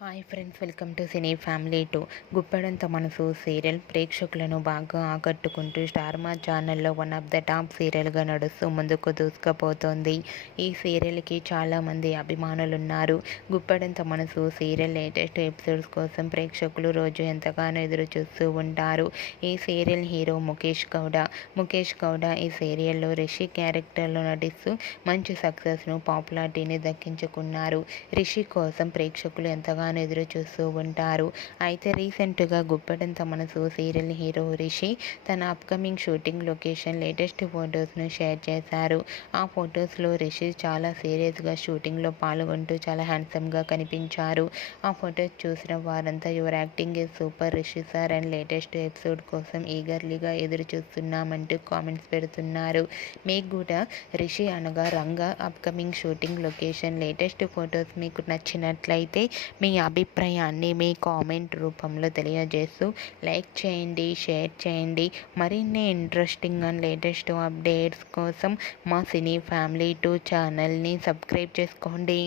Hi friends, welcome to cine family 2. Guppedantha మనసు serial ప్రేక్షకులను బాగా ఆకట్టుకుంటూ స్టార్ మా ఛానల్లో వన్ ఆఫ్ ద టాప్ సీరియల్గా నడుస్తూ ముందుకు దూసుకుపోతోంది. ఈ సీరియల్కి చాలామంది అభిమానులున్నారు. గుప్పెడంత మనసు సీరియల్ లేటెస్ట్ ఎపిసోడ్స్ కోసం ప్రేక్షకులు రోజు ఎంతగానో ఎదురు చూస్తూ ఉంటారు. ఈ సీరియల్ హీరో ముఖేష్ గౌడ ఈ సీరియల్లో రిషి క్యారెక్టర్లో నటిస్తూ మంచి సక్సెస్ను పాపులారిటీని దక్కించుకున్నారు. రిషి కోసం ప్రేక్షకులు ఎంతగానో ఎదురు చూస్తూ ఉంటారు. అయితే రీసెంట్గా గుప్పెడంత మనసు సీరియల్ హీరో రిషి తన అప్కమింగ్ షూటింగ్ లొకేషన్ లేటెస్ట్ ఫొటోస్ను షేర్ చేశారు. ఆ ఫొటోస్లో రిషి చాలా సీరియస్గా షూటింగ్లో పాల్గొంటూ చాలా హ్యాండ్సమ్గా కనిపించారు. ఆ ఫొటోస్ చూసిన వారంతా your acting is super Rishi sir and latest episode కోసం ఈగర్లీగా ఎదురు చూస్తున్నామంటూ కామెంట్స్ పెడుతున్నారు. మీకు కూడా రిషి అనగా Ranga upcoming shooting location latest photos మీకు నచ్చినట్లయితే మీ అభిప్రాయాన్ని మీ కామెంట్ రూపంలో తెలియజేస్తూ లైక్ చేయండి, షేర్ చేయండి. మరిన్ని ఇంట్రెస్టింగ్ అండ్ లేటెస్ట్ అప్డేట్స్ కోసం మా సినీ ఫ్యామిలీ 2 ఛానల్ని సబ్స్క్రైబ్ చేసుకోండి.